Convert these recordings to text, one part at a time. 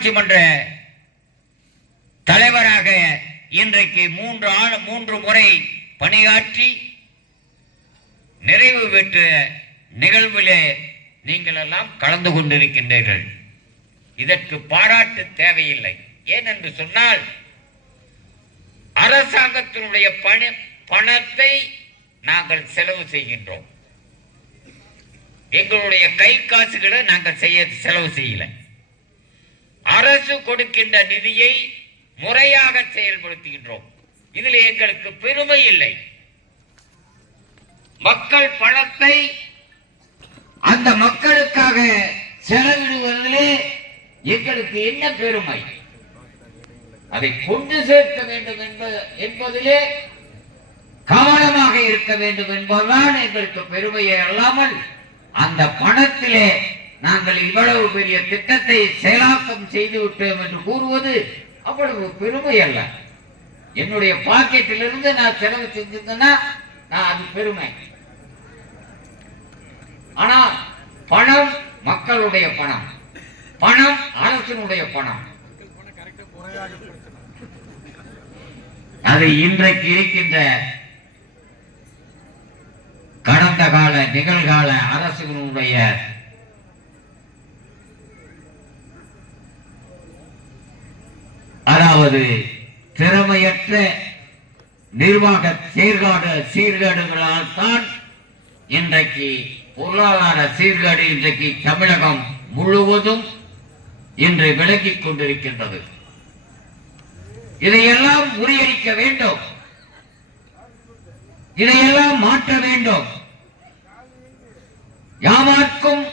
ஊராட்சி மன்ற தலைவராக இன்றைக்கு 3 முறை பணியாற்றி நிறைவு பெற்ற நிகழ்விலே நீங்கள் எல்லாம் கலந்து கொண்டிருக்கின்றீர்கள். இதற்கு பாராட்டு தேவையில்லை. ஏனென்று சொன்னால் அரசாங்கத்தினுடைய பணத்தை நாங்கள் செலவு செய்கின்றோம். எங்களுடைய கை காசுகளை நாங்கள் செலவு செய்யல. அரசு கொடுக்கின்ற நிதியை முறையாக செயல்படுத்துகின்றோம். இதில் எங்களுக்கு பெருமை இல்லை. மக்கள் பணத்தை அந்த மக்களுக்காக செலவிடுவதிலே எங்களுக்கு என்ன பெருமை? அதை கொண்டு சேர்க்க வேண்டும் என்பதிலே கவனமாக இருக்க வேண்டும் என்பதுதான் எங்களுக்கு பெருமையை அல்லாமல் அந்த பணத்திலே நாங்கள் இவ்வளவு பெரிய திட்டத்தை செயலாக்கம் செய்து விட்டோம் என்று கூறுவது அவ்வளவு பெருமை அல்ல. என்னுடைய பாக்கெட்டிலிருந்து நான் செலவு செஞ்சிருந்தேன்னா நான் அது பெருமை. ஆனா பணம் மக்களுடைய பணம், பணம் அரசினுடைய பணம். அது இன்றைக்கு இருக்கின்ற கடந்த கால நிகழ்கால அரசுகளுடைய அதாவது திறமையற்ற நிர்வாக சீர்கேடுகளால் தான் இன்றைக்கு பொருளாதார சீர்கேடு இன்றைக்கு தமிழகம் முழுவதும் இன்று விலகிக் கொண்டிருக்கின்றது. இதையெல்லாம் முறியடிக்க வேண்டும், இதையெல்லாம் மாற்ற வேண்டும். யாமார்க்கும்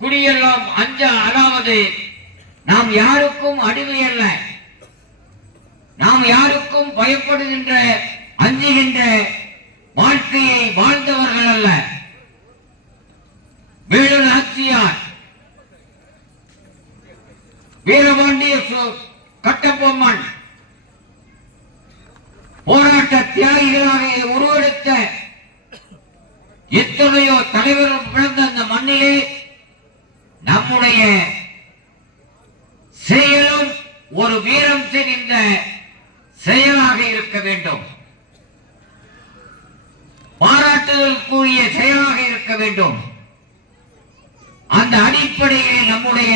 குடியெல்லாம் அதாவது நாம் யாருக்கும் அடிமை அல்ல, நாம் யாருக்கும் பயப்படுகின்ற அஞ்சுகின்ற வாழ்க்கையை வாழ்ந்தவர்கள் அல்ல. வேலூர் ஆட்சியார், வீரபாண்டிய கட்டபொம்மன் போராட்ட தியாகிகளாக உருவெடுத்த எத்தனையோ தலைவர்கள் பிறந்த அந்த மண்ணிலே நம்முடைய செயலும் ஒரு வீரம் தெரிந்த செயலாக இருக்க வேண்டும், பாராட்டுதலுக்குரிய செயலாக இருக்க வேண்டும். அந்த அடிப்படையில் நம்முடைய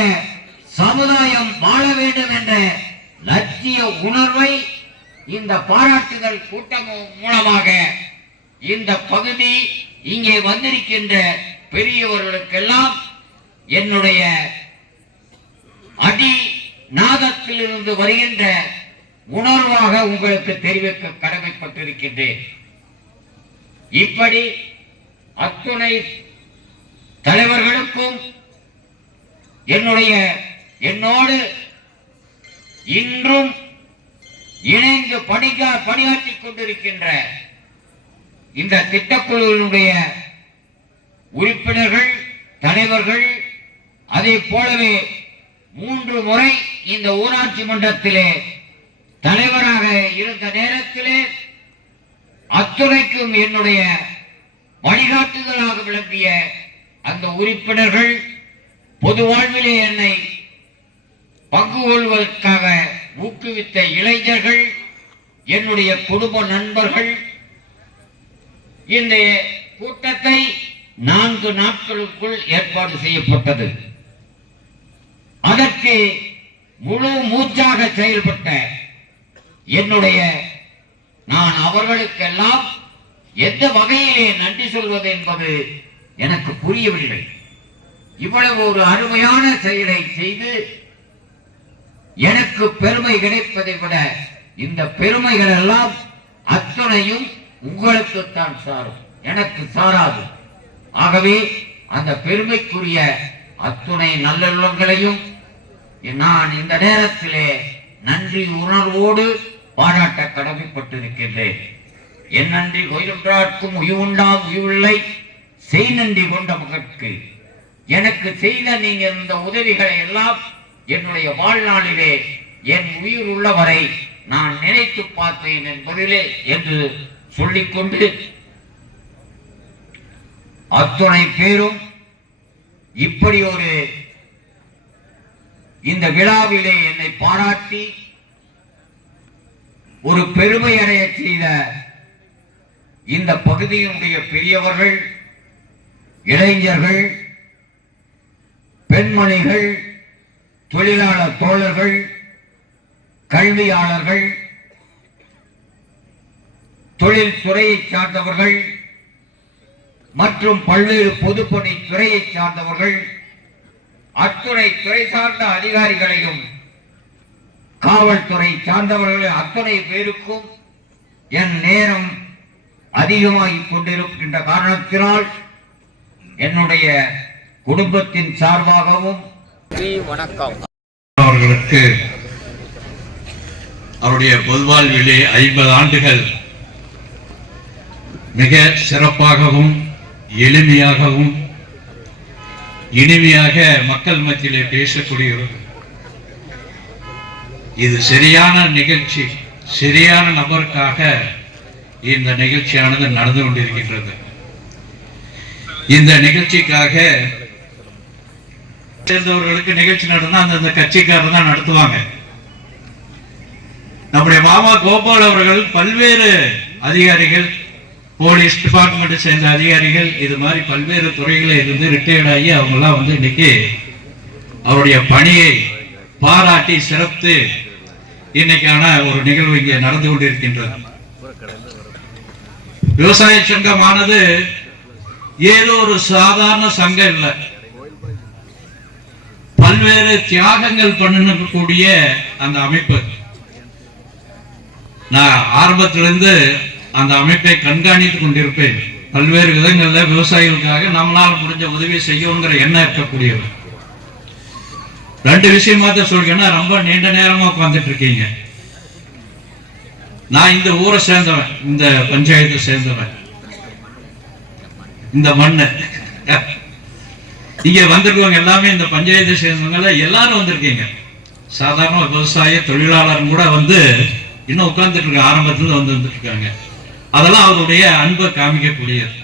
சமுதாயம் வாழ வேண்டும் என்ற லட்சிய உணர்வை இந்த பாராட்டுதல் கூட்டம் மூலமாக இந்த பகுதி இங்கே வந்திருக்கின்ற பெரியவர்களுக்கெல்லாம் என்னுடைய அடி நாதத்திலிருந்து வருகின்ற உணர்வாக உங்களுக்கு தெரிவிக்க கடமைப்பட்டிருக்கின்றேன். இப்படி அத்துணை தலைவர்களுக்கும் என்னோடு இன்றும் இணைந்து பணியாற்றிக் கொண்டிருக்கின்ற இந்த திட்டக்குழுவினுடைய உறுப்பினர்கள், தலைவர்கள், அதே போலவே 3 முறை இந்த ஊராட்சி மன்றத்திலே தலைவராக இருந்த நேரத்திலே அத்துணைக்கும் என்னுடைய வழிகாட்டுதலாக விளங்கிய அந்த உறுப்பினர்கள், பொது வாழ்விலே என்னை பங்கு கொள்வதற்காக ஊக்குவித்த இளைஞர்கள், என்னுடைய குடும்ப நண்பர்கள், இந்த கூட்டத்தை 4 நாட்களுக்குள் ஏற்பாடு செய்யப்பட்டது. அதற்கு முழு மூச்சாக செயல்பட்ட நான் அவர்களுக்கெல்லாம் எந்த வகையிலே நன்றி சொல்வது என்பது எனக்கு புரியவில்லை. இவ்வளவு ஒரு அருமையான செயலை செய்து எனக்கு பெருமை கிடைப்பதை விட இந்த பெருமைகள் எல்லாம் அத்துணையும் உங்களுக்குத்தான் சாரும், எனக்கு சாராது. ஆகவே அந்த பெருமைக்குரிய அத்துணை நல்லுள்ளங்களையும் நான் இந்த நேரத்திலே நன்றி உணர்வோடு பாராட்ட கடமைப்பட்டிருக்கின்றேன். என் நன்றி கோயிலுன்றார்க்கும் உயுண்டாம் உயிரில்லை செய் நன்றி கொண்ட மகற்கு. எனக்கு செய்த நீங்க இந்த உதவிகளை எல்லாம் என்னுடைய வாழ்நாளிலே என் உயிர் உள்ளவரை நான் நினைத்து பார்த்தேன் என்பதிலே என்று சொல்லிக்கொண்டு அத்துணை பேரும் இப்படி ஒரு இந்த விழாவிலே என்னை பாராட்டி ஒரு பெருமை அடைய செய்த இந்த பகுதியினுடைய பெரியவர்கள், இளைஞர்கள், பெண்மணிகள், தொழிலாளர் தோழர்கள், கல்வியாளர்கள், தொழில் துறையை சார்ந்தவர்கள் மற்றும் பல்வேறு பொதுப்பணி துறையை சார்ந்தவர்கள், அத்துணை துறை சார்ந்த அதிகாரிகளையும் காவல்துறை சார்ந்தவர்கள் அத்தனை பேருக்கும் என் நேரம் அதிகமாகிக் கொண்டிருக்கின்ற காரணத்தினால் என்னுடைய குடும்பத்தின் சார்பாகவும் வணக்கம் அவர்களுக்கு அவருடைய பொதுவாழ்விலே 50 ஆண்டுகள் மிக சிறப்பாகவும் எளிமையாகவும் இனிமையாக மக்கள் மத்தியிலே பேசக்கூடியவர். இது சரியான நிகழ்ச்சி, சரியான நபருக்காக இந்த நிகழ்ச்சியானது நடந்து கொண்டிருக்கின்றது. இந்த நிகழ்ச்சிக்காக சேர்ந்தவர்களுக்கு நிகழ்ச்சி நடந்தா அந்த கட்சிக்காரர் தான் நடத்துவாங்க. நம்முடைய மாமா கோபால் அவர்கள் பல்வேறு அதிகாரிகள், போலீஸ் டிபார்ட்மெண்ட் சேர்ந்த அதிகாரிகள், இது மாதிரி பல்வேறு துறைகளை இருந்து ரிட்டையர்ட் ஆகி அவங்க எல்லாம் வந்து இன்னைக்கு அவருடைய பணியை பாராட்டி சிறப்பு இன்னைக்கான ஒரு நிகழ்வு இங்கே நடந்து கொண்டிருக்கின்றது. விவசாய சங்கமானது ஏதோ ஒரு சாதாரண சங்கம் இல்லை, பல்வேறு தியாகங்கள் பண்ணக்கூடிய அந்த அமைப்பு. நான் ஆரம்பத்திலிருந்து அந்த அமைப்பை கண்காணித்துக் கொண்டிருப்பேன். பல்வேறு விதங்கள்ல விவசாயிகளுக்காக நம்மளால் முடிஞ்ச உதவி செய்யணுங்கிற எண்ணம் இருக்கக்கூடியவர். 2 விஷயமா தான் சொல்றேன்னா, ரொம்ப நீண்ட நேரமா உட்கார்ந்துட்டு இருக்கீங்க. நான் இந்த ஊரை சேர்ந்தவன், இந்த பஞ்சாயத்தை சேர்ந்தவன், இந்த மண்ணு இங்க வந்திருக்கவங்க எல்லாமே இந்த பஞ்சாயத்தை சேர்ந்தவங்க எல்லாரும் வந்திருக்கீங்க. சாதாரண விவசாய தொழிலாளர் கூட வந்து இன்னும் உட்கார்ந்துட்டு இருக்க ஆரம்பத்துல வந்துட்டு இருக்காங்க. அதெல்லாம் அவருடைய அன்பை காமிக்கக்கூடியது.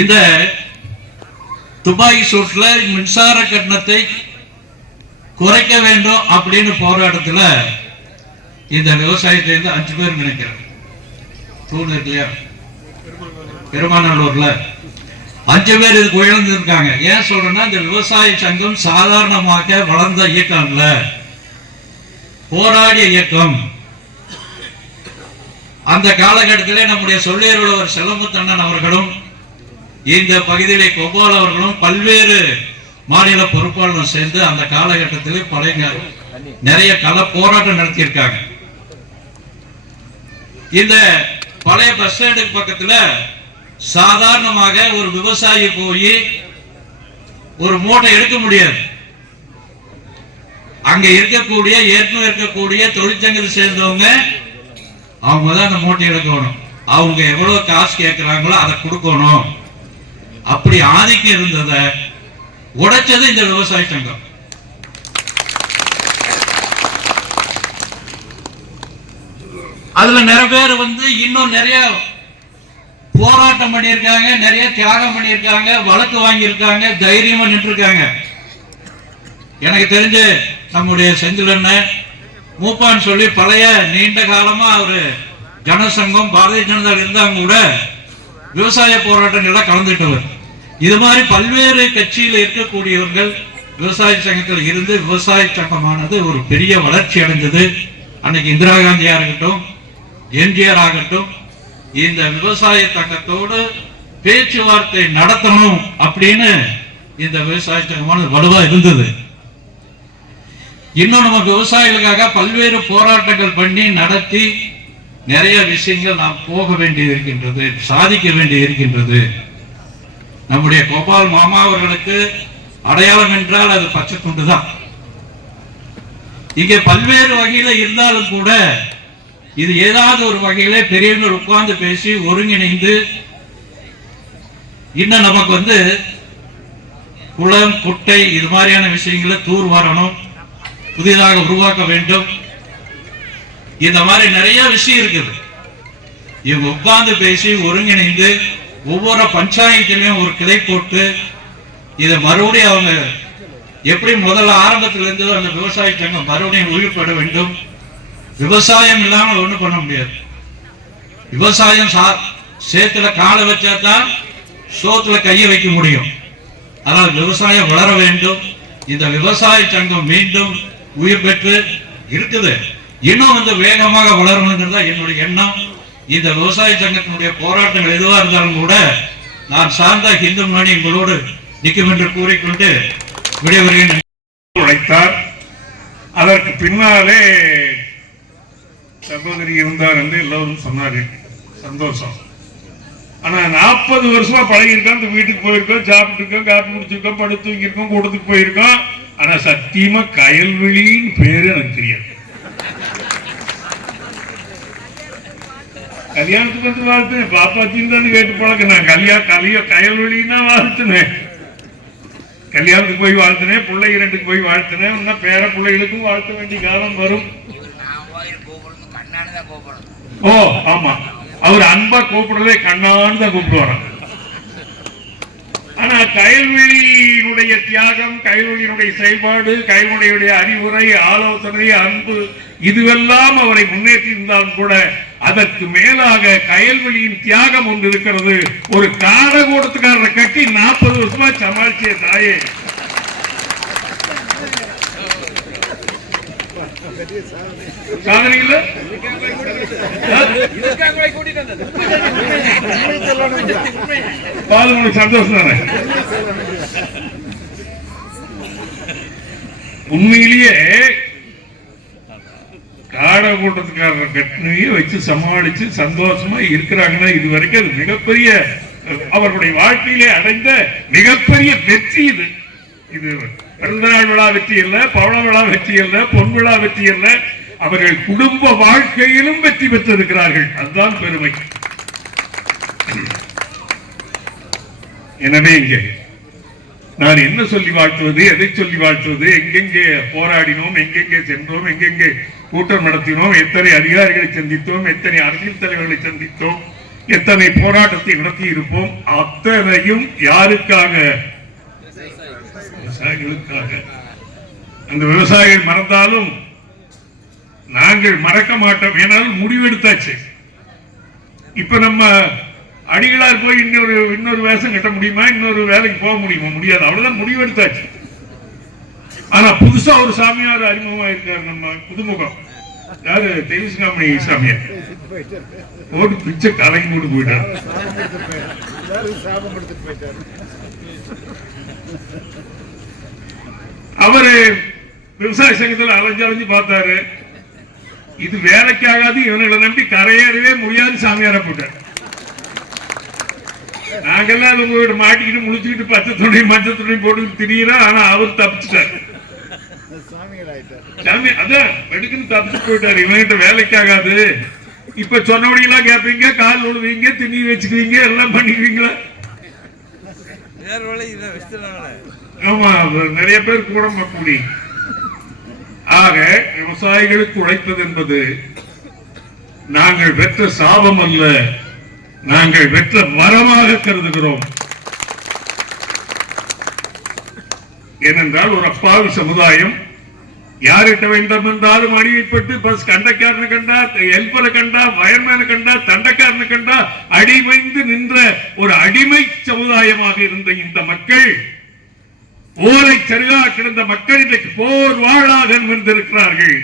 இந்த துபாய் சூட்ல மின்சார கட்டணத்தை குறைக்க வேண்டும் அப்படின்னு போராட்டத்துல இந்த விவசாயத்திலிருந்து 5 பேர் நினைக்கிறேன், தூண் இருக்கு இல்லையா பெருமாநல்லூர்ல 5 பேர் இதுக்கு உயர்ந்து இருக்காங்க. ஏன் சொல்றேன்னா, இந்த விவசாய சங்கம் சாதாரணமாக வளர்ந்த இயக்கம் இல்ல, போராடிய இயக்கம். அந்த காலகட்டத்திலே நம்முடைய சொல்லியருளவர் செல்லமுத்தண்ணன் அவர்களும் இந்த பகுதியிலே கோபால் அவர்களும் பல்வேறு மாநில பொறுப்பாளர்கள் சேர்ந்து அந்த காலகட்டத்தில் பழைய நிறைய கள போராட்டம் நடத்தியிருக்காங்க. இந்த பழைய பஸ் ஸ்டாண்டுக்கு பக்கத்துல சாதாரணமாக ஒரு விவசாயி போய் ஒரு மூட்டை எடுக்க முடியாது. அங்க இருக்கக்கூடிய ஏற்கனவே இருக்கக்கூடிய தொழிற்சங்கத்தை சேர்ந்தவங்க அவங்க தான் அந்த மூட்டை எடுக்கணும். அவங்க எவ்வளவு காசு கேட்கிறாங்களோ அதை கொடுக்கணும். அப்படி ஆதிக்கம் இருந்ததை உடைச்சது இந்த விவசாய சங்கம். அதுல நிறைய பேர் வந்து இன்னும் நிறைய போராட்டம் பண்ணியிருக்காங்க, நிறைய தியாகம் பண்ணியிருக்காங்க, வழக்கு வாங்கியிருக்காங்க, தைரியமா நின்று இருக்காங்க. எனக்கு தெரிஞ்சு நம்முடைய செந்திலண்ண மூப்பான்னு சொல்லி பழைய நீண்ட காலமா அவரு ஜனசங்கம் பாரதிய ஜனதா இருந்தாங்க கூட விவசாய போராட்டங்கள்ல கலந்துட்டவர். இது மாதிரி பல்வேறு கட்சியில் இருக்கக்கூடியவர்கள் விவசாய சங்கத்தில் இருந்து விவசாய சங்கமானது ஒரு பெரிய வளர்ச்சி அடைந்தது. அன்னைக்கு இந்திரா காந்தியா இருக்கட்டும், எம்ஜிஆர் ஆகட்டும், இந்த விவசாய சங்கத்தோடு பேச்சுவார்த்தை நடத்தணும் அப்படின்னு இந்த விவசாய சங்கமானது வலுவா இருந்தது. இன்னும் நம்ம விவசாயிகளுக்காக பல்வேறு போராட்டங்கள் பண்ணி நடத்தி நிறைய விஷயங்கள் நாம் போக வேண்டி இருக்கின்றது, சாதிக்க வேண்டி இருக்கின்றது. நம்முடைய கோபால் மாமா அவர்களுக்கு அடையாளம் என்றால் அது பச்சை துண்டு தான். இங்கே பல்வேறு வகையில இருந்தாலும் கூட இது ஏதாவது ஒரு வகையில பெரியவர்கள் உட்கார்ந்து பேசி ஒருங்கிணைந்து இன்னும் நமக்கு வந்து குளம் குட்டை இது மாதிரியான விஷயங்களை தூர் வரணும், புதிதாக உருவாக்க வேண்டும். இந்த மாதிரி நிறைய விஷயம் இருக்குது. இவங்க உட்கார்ந்து பேசி ஒருங்கிணைந்து ஒவ்வொரு பஞ்சாயத்திலையும் ஒரு கிளை போட்டு இதை மறுபடியும் அவங்க எப்படி முதல்ல ஆரம்பத்திலிருந்து அந்த விவசாய சங்கம் மறுபடியும் உயிர்பட வேண்டும். விவசாயம் இல்லாம ஒண்ணும் பண்ண முடியாது. விவசாயம் சேத்துல காலை வச்சாதான் சோத்துல கையை வைக்க முடியும். ஆனால் விவசாயம் வளர வேண்டும். இந்த விவசாய சங்கம் மீண்டும் உயிர் பெற்று இருக்குது. இன்னும் வந்து வேகமாக வளரணுங்கிறதா என்னுடைய எண்ணம். இந்த விவசாய சங்கத்தினுடைய போராட்டங்கள் எதுவா இருந்தாலும் கூட நான் சார்ந்த இந்து மணி உங்களோடு நிற்கும் என்று கூறிக்கொண்டு விடைபெறுகிறேன். உழைத்தார். அதற்கு பின்னாலே சகோதரி இருந்தார் என்று எல்லோரும் சொன்னார்கள். சந்தோஷம். ஆனா 40 வருஷமா பழகிருக்கோம். இந்த வீட்டுக்கு போயிருக்கோம், சாப்பிட்டுருக்கோம், காப்பி குடிச்சிருக்கோம், படுத்து தூங்கிருக்கோம், கூட்டத்துக்கு போயிருக்கோம். ஆனா சத்தியமா கயல்வெளின்னு பேரு எனக்கு தெரியாது. கல்யாணத்துக்கு வந்து வாழ்த்துனேன், பாப்பாச்சின்னு தானே கேட்டு பழக்க. நான் கயல்வெளின்னா வாழ்த்துனேன். கல்யாணத்துக்கு போய் வாழ்த்துனேன், பிள்ளை 2க்கு போய் வாழ்த்துனேன். இன்னும் பேர பிள்ளைகளுக்கும் வாழ்த்த வேண்டிய காலம் வரும். ஓ ஆமா, அவர் அன்பா கூப்பிடுறதே கண்ணான்னு தான் கூப்பிடுவாராம். ஆனா கயல்வெளியினுடைய தியாகம், கயல்வெளியினுடைய செயல்பாடு, கயல்வெளியுடைய அறிவுரை, ஆலோசனை, அன்பு இதுவெல்லாம் அவரை முன்னேற்றி இருந்தாலும் கூட அதற்கு மேலாக கயல்வெளியின் தியாகம் ஒன்று இருக்கிறது. ஒரு காடகோடத்துக்காரரை கட்டி 40 வருஷமா சமாளிச்சிய தாயே. சாதனை இல்ல சந்தோஷம் தானே. உண்மையிலேயே காட கூட்டத்துக்காரர் கட்டினையே வச்சு சமாளிச்சு சந்தோஷமா இருக்கிறாங்கன்னா இது வரைக்கும் அது மிகப்பெரிய அவர்களுடைய வாழ்க்கையிலே அடைந்த மிகப்பெரிய வெற்றி. இது பிறந்தநாள் விழா வெற்றி அல்ல, பவள விழா வெற்றி அல்ல, பொன் விழா வெற்றி அல்ல. அவர்கள் குடும்ப வாழ்க்கையிலும் வெற்றி பெற்றிருக்கிறார்கள். அதுதான் பெருமை. எனவே இங்கே நான் என்ன சொல்லி வாழ்த்துவது, எதை சொல்லி வாழ்த்துவது, எங்கெங்கே போராடினோம், எங்கெங்கே சென்றோம், எங்கெங்கே கூட்டம் நடத்தினோம், எத்தனை அதிகாரிகளை சந்தித்தோம், எத்தனை அரசியல் தலைவர்களை சந்தித்தோம், எத்தனை போராட்டத்தை நடத்தி இருப்போம். அத்தனையும் யாருக்காக? விவசாயிகளுக்காக. அந்த விவசாயிகள் மறந்தாலும் நாங்கள் மறக்க மாட்டோம். ஏனாலும் முடிவெடுத்தாச்சு. இப்ப நம்ம அடிகளார் போய் இன்னொரு வேஷம் கட்ட முடியுமா? இன்னொரு வேலைக்கு போக முடியுமா? முடியாது. அவ்வளவுதான், முடிவெடுத்தாச்சு. ஆனா புதுசா ஒரு சாமியார் அறிமுகமா இருக்காரு. நம்ம புதுமுகம் யாரு? தெலுசுகாமணி சாமியார். போட்டு பிச்சை கலங்கி மூட்டு போயிட்டார். அவரு விவசாய சங்கத்தில் அலைஞ்சு பார்த்தாரு. இது வேலைக்காகாது, இவங்களை நம்பி கரையேறவே முடியாது சாமியார போட்டார். நாங்கெல்லாம் உங்களோட மாட்டிக்கிட்டு முழிச்சுக்கிட்டு பச்சை துணி மஞ்சள் துணி போட்டு திரியிறோம். ஆனா அவர் தப்பிச்சுட்டார். சாமி அதான் வெடுக்குன்னு தப்பிச்சு போயிட்டாரு. இவங்கிட்ட வேலைக்காகாது. இப்ப சொன்னபடியெல்லாம் கேட்பீங்க, கால் விழுவீங்க, திணி வச்சுக்குவீங்க, எல்லாம் பண்ணிக்குவீங்களா? ஆமா, நிறைய பேர் கூட கூடி. ஆக விவசாயிகளுக்கு உழைப்பது என்பது நாங்கள் பெற்ற சாபம் அல்ல, நாங்கள் பெற்ற வரமாக கருதுகிறோம். ஏனென்றால் ஒரு அப்பாவி சமுதாயம் யார்கிட்ட வேண்டும் என்றாலும் அடிமைப்பட்டு பஸ் கண்டக்காரனை கண்டா, ஹெல்பரை கண்டா, வயர்மேனை கண்டா, தண்டக்காரனை கண்டா அடிமைந்து நின்ற ஒரு அடிமை சமுதாயமாக இருந்த இந்த மக்கள், ஓலை சரியா கிடந்த மக்கள் இன்றைக்கு போர் வாழாக இருந்திருக்கிறார்கள்.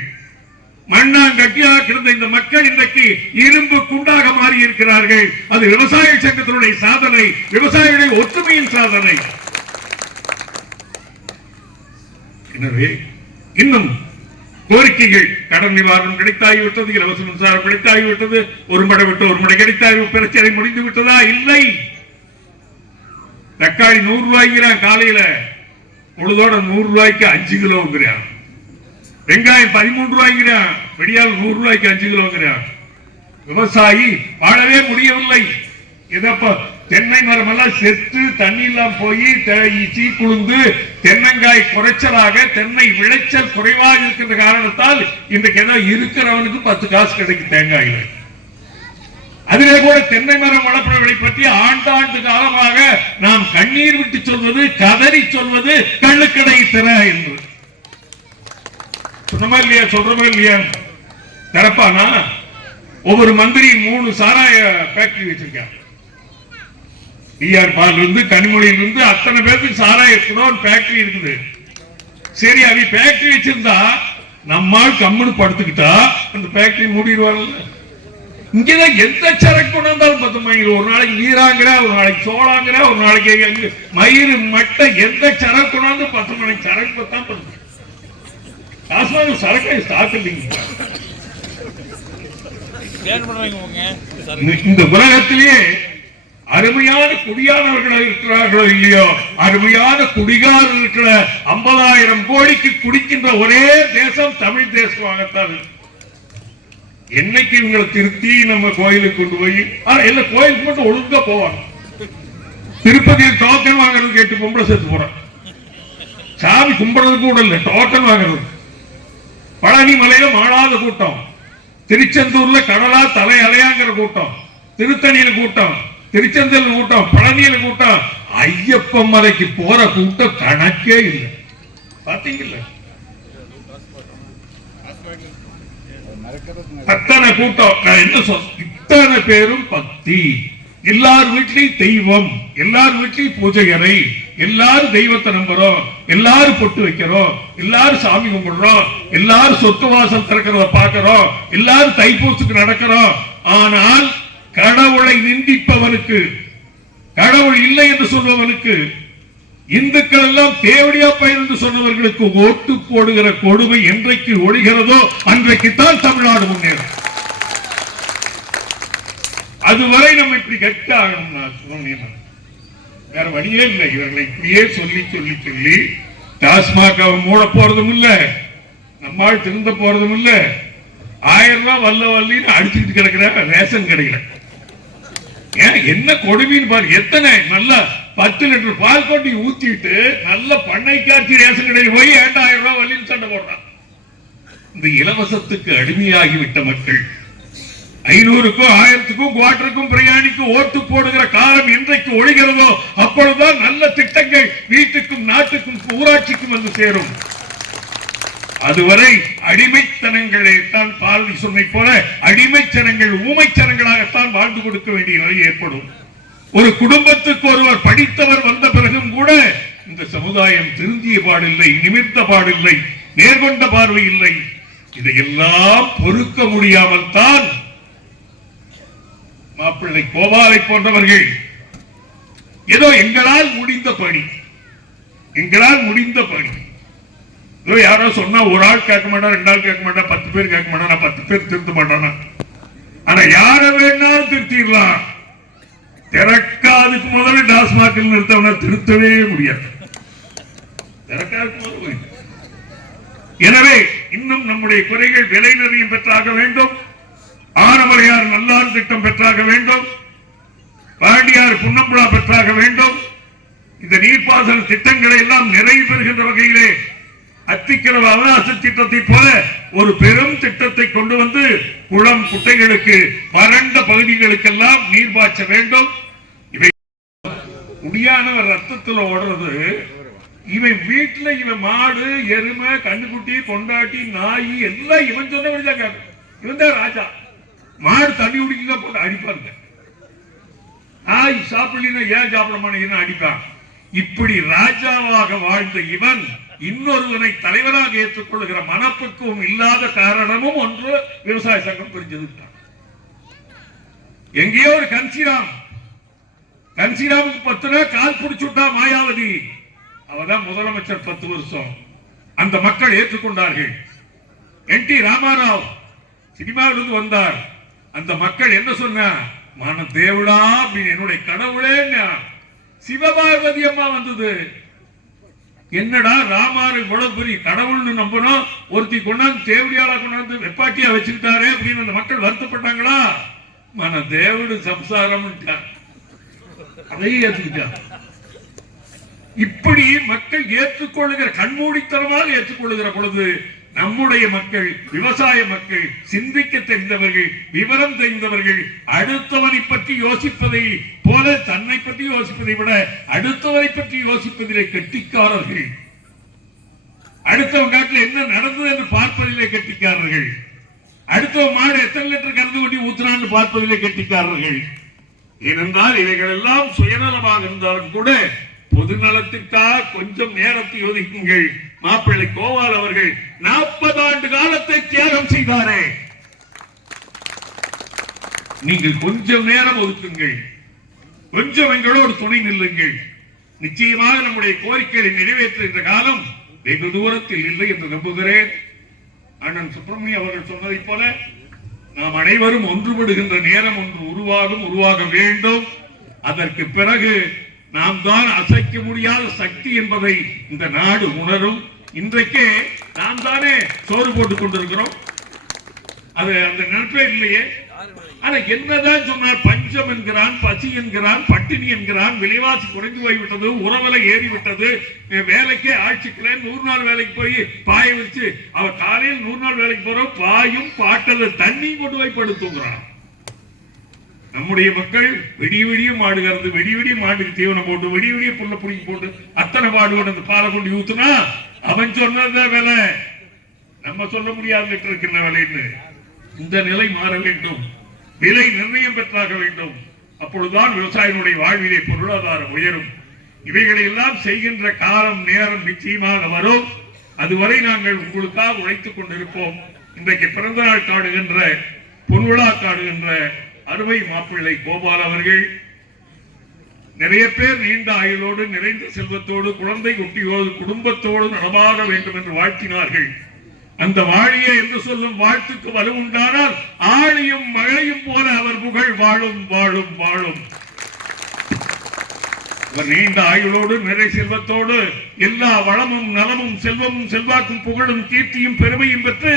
மண்ணாங்கட்டியாக கிடந்த இந்த மக்கள் இன்றைக்கு இரும்பு குண்டாக மாறி இருக்கிறார்கள். அது விவசாய சங்கத்தினுடைய சாதனை, விவசாயிகளுடைய ஒற்றுமையின் சாதனை. எனவே இன்னும் கோரிக்கைகள், கடன் நிவாரணம் கிடைத்தாகிவிட்டது, இலவச மின்சாரம் கிடைத்தாகிவிட்டது, ஒரு மடை விட்டு ஒரு மடை கிடைத்தாகி பிரச்சனை முடிந்து விட்டதா? இல்லை. தக்காளி 100 ரூபாய்க்கிறான் காலையில, பொழுதோட 100 ரூபாய்க்கு 5 கிலோங்கிறான். வெங்காயம் 13 ரூபாய்க்கிறான், வெடியால் 100 ரூபாய்க்கு 5 கிலோங்கிறான். விவசாயி வாழவே முடியவில்லை. இதப்ப தென்னை மரம் எல்லாம் செத்து தண்ணி எல்லாம் போய் சீ குழுந்து தென்னங்காய் குறைச்சலாக தென்னை விளைச்சல் குறைவாக இருக்கின்ற காரணத்தால் இன்றைக்கு ஏதோ இருக்கிறவனுக்கு 10 காசு கிடைக்கும் தேங்காயில. அதிலே கூட தென்னை மரம் வளர்ப்பவர்களை பற்றி ஆண்டாண்டு காலமாக நாம் கண்ணீர் விட்டு சொல்வது, கதறி சொல்வது கள்ளுக்கடை திற என்று. சொன்னமா இல்லையா? சொல்றமா இல்லையா? திறப்பானா? ஒவ்வொரு மந்திரி 3 சாராய ஃபேக்டரி வச்சிருக்காங்க. டிஆர் பால் இருந்து கனிமொழியில இருந்து அத்தனை பேருக்கு சாராய ஃபேக்டரி இருக்குது. சரி, அவை ஃபேக்டரி வச்சிருந்தா நம்மால் கம்முன்னு படுத்துக்கிட்டா அந்த ஃபேக்டரி மூடிடுவாங்கல்ல. இங்கதான் எந்த சரக்கு கொண்டு வந்தாலும் 10 மணி, ஒரு நாளைக்கு நீராங்கிற, ஒரு நாளைக்கு சோளாங்கிற, ஒரு நாளைக்கு மயிறு மட்டை, எந்த சரக்கு கொண்டு வந்து 10 மணி சரக்கு பத்தான் பண்ணுங்க. டாஸ்மாக் சரக்கை ஸ்டாக் இல்லைங்க. இந்த உலகத்திலேயே அருமையான குடியானவர்கள் இருக்கிறார்களோ இல்லையோ, அருமையான குடிகாரர் இருக்கிற 50,000 கோடிக்கு குடிக்கின்ற ஒரே தேசம் தமிழ் தேசமாகத்தான். என்னைக்கு இவங்களை திருத்தி நம்ம கோயிலுக்கு கொண்டு போய், எல்லா கோயிலுக்கு மட்டும் ஒழுங்கா போவாங்க. திருப்பதியில் டோக்கன் வாங்குறது கேட்டு பொம்பளை சேர்த்து போறாங்க. சாமி கும்பிடுறது கூட இல்ல, டோக்கன் வாங்குறது. பழனி மலையில மாளாத கூட்டம், திருச்செந்தூர்ல கடலா தலை அலையாங்கிற கூட்டம், திருத்தணியில கூட்டம், திருச்செந்தூர் கூட்டம், பழனியில கூட்டம், ஐயப்ப மலைக்கு போற கூட்டம் கணக்கே இல்லை. பாத்தீங்கல்ல அத்தனை கூட்டம். நான் என்ன சொல்ற, இத்தனை பேரும் பக்தி. எல்லார் வீட்லயும் தெய்வம், எல்லார் வீட்லயும் பூஜை அறை, எல்லாரும் தெய்வத்தை நம்புறோம், எல்லாரும் பொட்டு வைக்கிறோம், எல்லாரும் சாமி கும்பிடுறோம், எல்லாரும் சொத்து வாசல் திறக்கிறத பாக்கிறோம், எல்லாரும் தைப்பூசத்துக்கு நடக்கிறோம். ஆனால் கடவுளை நிந்திப்பவனுக்கு, கடவுள் இல்லை என்று சொல்பவனுக்கு, இந்துக்கள் எல்லாம் தேவடியா பயிர் என்று சொன்னவர்களுக்கு ஓட்டு போடுகிற கொடுமை என்றைக்கு ஒழிகிறதோ அன்றைக்குத்தான் தமிழ்நாடு முன்னேறும். அதுவரை நம்ம இப்படி கெட்ட ஆகணும். வேற வழியே இல்லை. இவர்களை இப்படியே சொல்லி சொல்லி சொல்லி டாஸ்மாக் மூட போறதும் இல்ல, நம்மால் திருந்த போறதும் இல்ல. 1000 ரூபாய் வல்ல வல்லின்னு அடிச்சுக்கிட்டு கிடக்கிற ரேஷன் கடையில என்ன கொடுமைன்னு பாரு. எத்தனை நல்ல 10 லிட்டர் பால் கொட்டி ஊத்திட்டு நல்ல பண்ணை காட்சி ரேஷன் கடையில் போய் 2000 ரூபாய் வல்லின்னு சண்டை போடுறான். இந்த இலவசத்துக்கு அடிமையாகிவிட்ட மக்கள் 500க்கும் 1000க்கும் குவார்டருக்கும் பிரயாணிக்கும் ஓட்டு போடுகிற காலம் என்றைக்கு ஒழிகிறதோ அப்பொழுதுதான் நல்ல திட்டங்கள் வீட்டுக்கும் நாட்டுக்கும் ஊராட்சிக்கும் வந்து சேரும். அதுவரை அடிமைத்தனங்களை தான் பாரதி சொன்னை போல அடிமைச்சனங்கள் ஊமைச்சனங்களாகத்தான் வாழ்ந்து கொடுக்க வேண்டிய நிலை ஏற்படும். ஒரு குடும்பத்துக்கு ஒருவர் படித்தவர் வந்த பிறகும் கூட இந்த சமுதாயம் திருந்திய பாடில்லை, நிமிர்ந்த பாடில்லை, நேர்கொண்ட பார்வை இல்லை. இதையெல்லாம் பொறுக்க முடியாமல் தான் மாப்பிள்ளை கோபாலை போன்றவர்கள் ஏதோ எங்களால் முடிந்த பணி, எங்களால் முடிந்த பணி. ஏதோ யாரோ சொன்னா ஒரு ஆள் கேட்க மாட்டான், 2 ஆள் கேட்க மாட்டான், 10 பேர் கேட்க மாட்டான், 10 பேர் திருத்த மாட்டானா? ஆனா யார வேணாலும் திருத்திடலாம். திறக்காதுக்கு முதல்ல டாஸ்மாகில் நிறுத்தவன திருத்தவே முடியாது. எனவே இன்னும் நம்முடைய குறைகள் விலை நிர்ணயம் பெற்றாக வேண்டும். ஆனமலையார் நல்லார் திட்டம் பெற்றாக வேண்டும். பாண்டியார் புன்னம்புழா பெற்றாக வேண்டும். இந்த நீர்ப்பாசன திட்டங்களை எல்லாம் நிறைவு பெறுகின்ற வகையிலே அத்திக்கிழமை அவகாச திட்டத்தை போல ஒரு பெரும் திட்டத்தை கொண்டு வந்து குளம் குட்டைகளுக்கு வறண்ட பகுதிகளுக்கெல்லாம் நீர் பாய்ச்ச வேண்டும். இவை முடியானவர் ரத்தத்தில் ஓடுறது. இவன் வீட்டுல இவன் மாடு, எருமை, கண்ணுக்குட்டி, கொண்டாட்டி, நாய் எல்லாம் இவன் சொன்னபடிதான். இவன் தான் ராஜா. மாடு தண்ணி குடிக்க போட்டு அடிப்பாங்க. நாய் சாப்பிடல, ஏன் சாப்பிட மாட்டேன்னு அடிப்பான். இப்படி ராஜாவாக வாழ்ந்த இவன் இன்னொருவனை தலைவராக ஏற்றுக்கொள்கிற மனப்பக்குவம் இல்லாத காரணமும் ஒன்று விவசாய சங்கம் பிரிஞ்சது. எங்கேயோ ஒரு கன்சிராமுக்கு 10 நாள் கால் பிடிச்சுட்டா மாயாவதி. அவதான் முதலமைச்சர் 10 வருஷம். அந்த மக்கள் ஏற்றுக்கொண்டார்கள். என்.டி. ராமாராவ் சினிமாவிலிருந்து வந்தார். அந்த மக்கள் என்ன சொன்ன, மன தேவடா அப்படின்னு, என்னுடைய கடவுளே. சிவபார்வதி அம்மா வந்தது. என்னடா ராமாரு இவ்வளவு பெரிய கடவுள்னு நம்பணும், ஒருத்தி கொண்டாந்து தேவடியாளா கொண்டாந்து வெப்பாட்டியா வச்சுக்கிட்டாரு அப்படின்னு அந்த மக்கள் வருத்தப்பட்டாங்களா? மன தேவடு சம்சாரம் அதையே ஏற்றுக்கிட்டார். இப்படி மக்கள் ஏற்றுக்கொள்ளுகிற, கண்மூடித்தனமாக ஏற்றுக்கொள்ளுகிற பொழுது நம்முடைய மக்கள், விவசாய மக்கள், சிந்திக்க தெரிந்தவர்கள், விவரம் தெரிந்தவர்கள், அடுத்தவனை பற்றி யோசிப்பதை போல தன்னை பற்றி யோசிப்பதை விட அடுத்தவரை பற்றி யோசிப்பதிலே கெட்டிக்காரர்கள். அடுத்தவன் காட்டில் என்ன நடந்தது என்று பார்ப்பதிலே கெட்டிக்காரர்கள். அடுத்தவன் மாடு எத்தனை லிட்டர் கறந்து கொட்டி ஊத்துறான்னு பார்ப்பதிலே கெட்டிக்காரர்கள். ஏனென்றால் இவைகள் எல்லாம் சுயநலமாக இருந்தாலும் கூட பொதுநலத்திற்காக கொஞ்சம் நேரத்தை ஒதுக்குங்கள். மாப்பிள்ளை கோபால் அவர்கள் 40 ஆண்டு காலத்தை தியாகம் செய்தாரே, நீங்கள் கொஞ்சம் நேரம் ஒதுக்குங்கள், கொஞ்சம் எங்களோடு துணை நில்லுங்கள். நிச்சயமாக நம்முடைய கோரிக்கைகளை நிறைவேற்றுகின்ற காலம் வெகு தூரத்தில் இல்லை என்று நம்புகிறேன். அண்ணன் சுப்பிரமணியம் அவர்கள் சொன்னதை போல நாம் அனைவரும் ஒன்றுபடுகின்ற நேரம் ஒன்று உருவாக வேண்டும். அதற்கு பிறகு நாம் தான் அசைக்க முடியாத சக்தி என்பதை இந்த நாடு உணரும். இன்றைக்கே நாம் தானே சோறு போட்டுக் கொண்டிருக்கிறோம், அது அந்த நினைப்பே இல்லையே. ஆனா என்னதான் சொன்னார், பஞ்சம் என்கிறான், பசி என்கிறான், பட்டினி என்கிறான், விலைவாசி குறைந்து போய்விட்டது, உறவலை ஏறிவிட்டது, வேலைக்கே ஆட்சிக்கிறேன், 100 நாள் வேலைக்கு போய் பாய வச்சு அவர் காலையில் 100 நாள் வேலைக்கு போறோம், பாயும் பாட்டல தண்ணி கொண்டு போய் படுத்துங்கிறான். நம்முடைய மக்கள் விடிய விடிய மாடு கறந்து, விடிய விடிய மாட்டுக்கு தீவனம் போட்டு, விடிய விடிய புள்ள புடிங்கி போட்டு அத்தனை மாடு அந்த பாலை கொண்டு ஊத்துனா அவன் சொன்னதான் விலை, நம்ம சொல்ல முடியாது இருக்கிற விலைன்னு. இந்த நிலை மாற வேண்டும், விலை நிர்ணயம் பெற்றாக வேண்டும். அப்பொழுதுதான் விவசாயிகளுடைய வாழ்விலே பொருளாதாரம் உயரும். இவைகளை எல்லாம் செய்கின்ற காலம் நேரம் நிச்சயமாக வரும். அதுவரை நாங்கள் உங்களுக்காக உழைத்துக் கொண்டிருப்போம். இன்றைக்கு பிறந்த நாள் காடுகின்ற, பொன்விழா காடுகின்ற அருமை மாப்பிள்ளை கோபால் அவர்கள் நிறைய பேர் நீண்ட ஆயுளோடு, நிறைந்த செல்வத்தோடு, குழந்தை குட்டியோடு, குடும்பத்தோடு நலமாக வேண்டும் என்று வாழ்த்தினார்கள். அந்த வாழிய என்று சொல்லும் வாழ்த்துக்கு வலுவுண்டானால் ஆழியும் மழையும் போல அவர் புகழ் வாழும் வாழும் வாழும். அவர் நீண்ட ஆயுளோடு, நிறை செல்வத்தோடு, எல்லா வளமும் நலமும் செல்வமும் செல்வாக்கும் புகழும் கீர்த்தியும் பெருமையும் பெற்று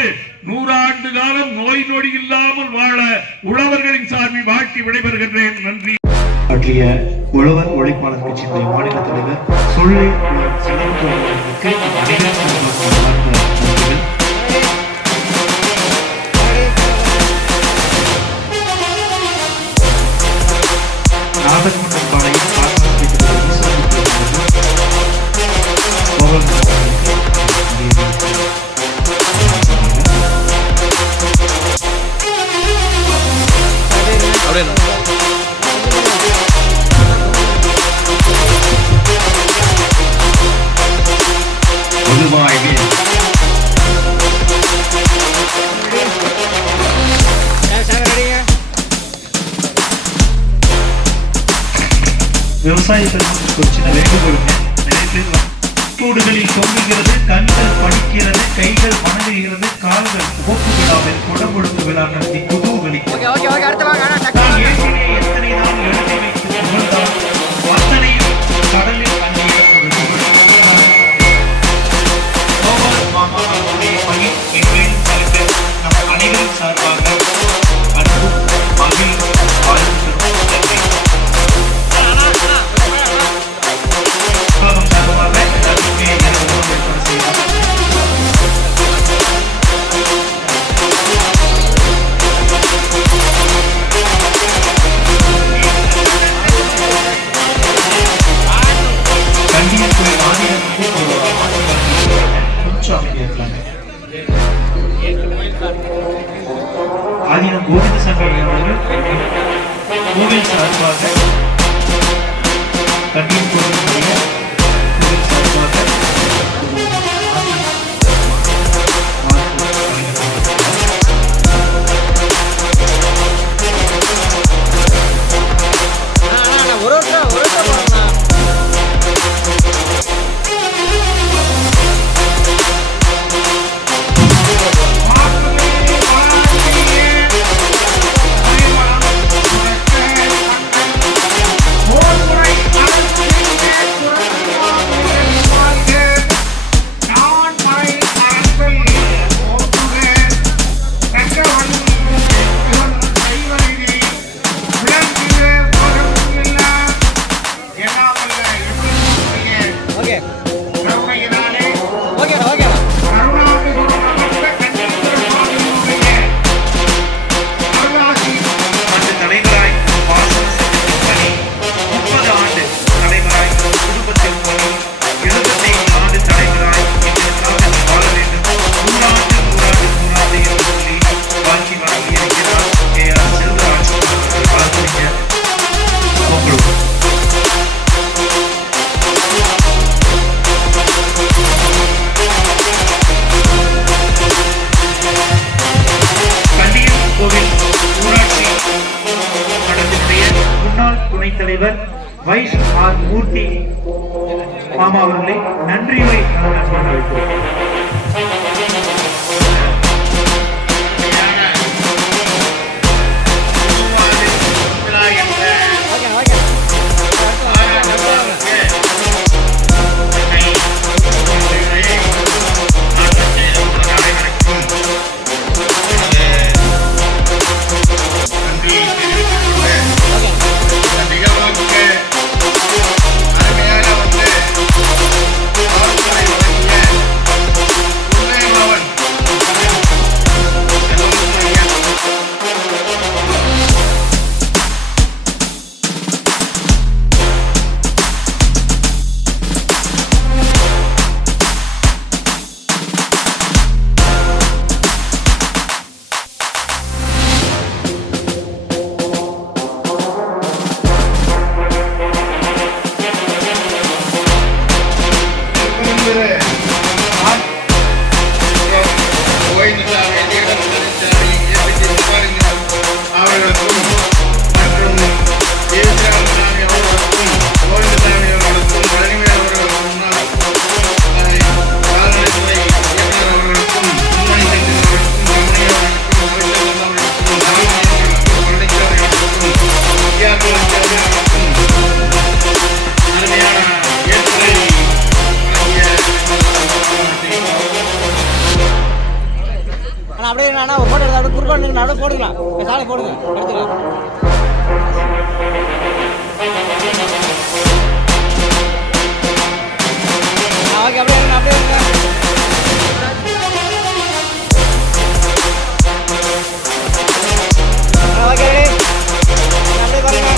100 ஆண்டு காலம் நோய் நொடி இல்லாமல் வாழ உழவர்களின் சார்பில் வாழ்த்தி விடைபெறுகின்றேன். நன்றி. பற்றிய உழவர் உழைப்பாளர் கட்சியினுடைய மாநில தலைவர் சொல்லை சிலம்புக்கு நாகர்மன்றம் பாளையம் விவசாயிகளுக்கு ஒரு சின்ன வேண்டுகோளுங்க. நிறைய பேர் கூடுகளில் தொங்குகிறது, கண்கள் படிக்கிறது, கைகள் வணங்குகிறது, கால்கள் போக்கு விழாவில் கொடமுழுக்கு விழா நடத்தி குதூகலிக்கிறது. எத்தனை நாள் எழுதி வைத்து புகழ்ந்தால் அத்தனையும் கடலில் அங்கே கோபால் மாமா அவருடைய பணி எங்கேயும் கலந்து நம் அனைவரும் சார்பாக அன்பும் மகிழ்வும் வாழ்த்துகிறோம். நன்றி. ஆதீனம் கோவிந்த சங்கர் அவர்கள் கோவில் சார்பாக கண்ணீர் கோவிலுடைய கோவில் சார்பாக தலைவர் வைஸ் ஆர் மூர்த்தி மாமா அவர்களை நன்றியுரை வழங்க வைக்கிறோம். அப்படியே ஒரு போட்டோ எடுத்து குறுக்கோடு நடுவு போடுக்கலாம், சாலை போடுங்க, எடுத்துக்கலாம். ஓகே, அப்படியே இருங்க, அப்படியே இருங்க. ஓகே, அப்படியே பாருங்க.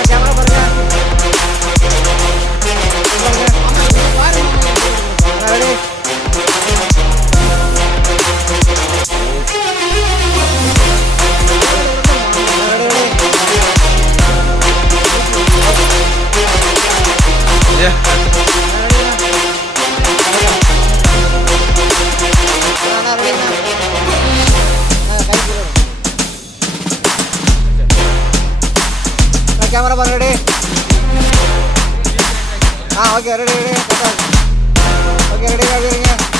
கேமரா பாருங்க. கேமரா பாருங்க, ready. Okay, ready. Okay, ready, அப்படியே இருங்க.